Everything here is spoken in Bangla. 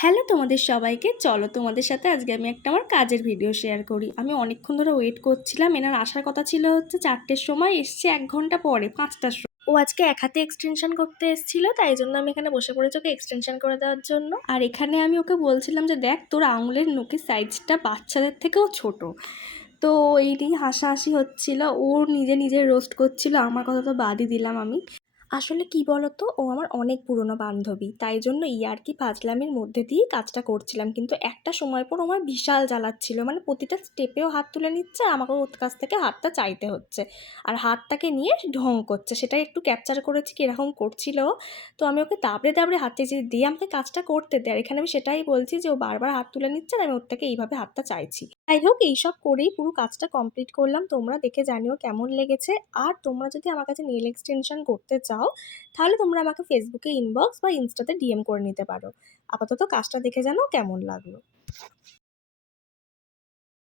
হ্যালো তোমাদের সবাইকে, চলো তোমাদের সাথে আজকে আমি একটা আমার কাজের ভিডিও শেয়ার করি। আমি অনেকক্ষণ ধরে ওয়েট করছিলাম, এনার আসার কথা ছিল হচ্ছে 4টের সময়, এসছে 1 ঘন্টা পরে 5টার সময়। ও আজকে এক হাতে এক্সটেনশন করতে এসেছিল, তাই জন্য আমি এখানে বসে পড়েছি ওকে এক্সটেনশন করে দেওয়ার জন্য। আর এখানে আমি ওকে বলছিলাম যে দেখ, তোর আঙুলের নখের সাইজটা বাচ্চাদের থেকেও ছোট। তো এই নিয়ে হাসাহাসি হচ্ছিল, ও নিজে নিজে রোস্ট করছিল, আমার কথা তো বাদই দিলাম আমি। আসলে কি বলতো, ও আমার অনেক পুরনো বান্ধবী, তাই জন্য ইয়ার্কি ফাজলামির মধ্যে দিয়েই কাজটা করছিলাম। কিন্তু একটা সময় পর ও আমার বিশাল জ্বালাচ্ছিল, মানে প্রতিটা স্টেপেও হাত তুলে নিচ্ছে আর আমাকে ওর কাছ থেকে হাতটা চাইতে হচ্ছে, আর হাতটাকে নিয়ে ঢং করছে। সেটাই একটু ক্যাপচার করেছি কীরকম করছিল ও। তো আমি ওকে দাবড়ে দাবড়ে হাত চেয়েছি, দিয়ে আমাকে কাজটা করতে দেয়। আর এখানে আমি সেটাই বলছি যে ও বারবার হাত তুলে নিচ্ছে আর আমি ওর থেকে এইভাবে হাতটা চাইছি। যাই হোক, এইসব করেই পুরো কাজটা কমপ্লিট করলাম। তোমরা দেখে জানিও কেমন লেগেছে। আর তোমরা যদি আমার কাছে নেল এক্সটেনশন করতে চাও, তাহলে তোমরা আমাকে ফেসবুকে ইনবক্স বা ইনস্টাতে ডিএম করে নিতে পারো। আপাতত কাজটা দেখে জানাও কেমন লাগলো।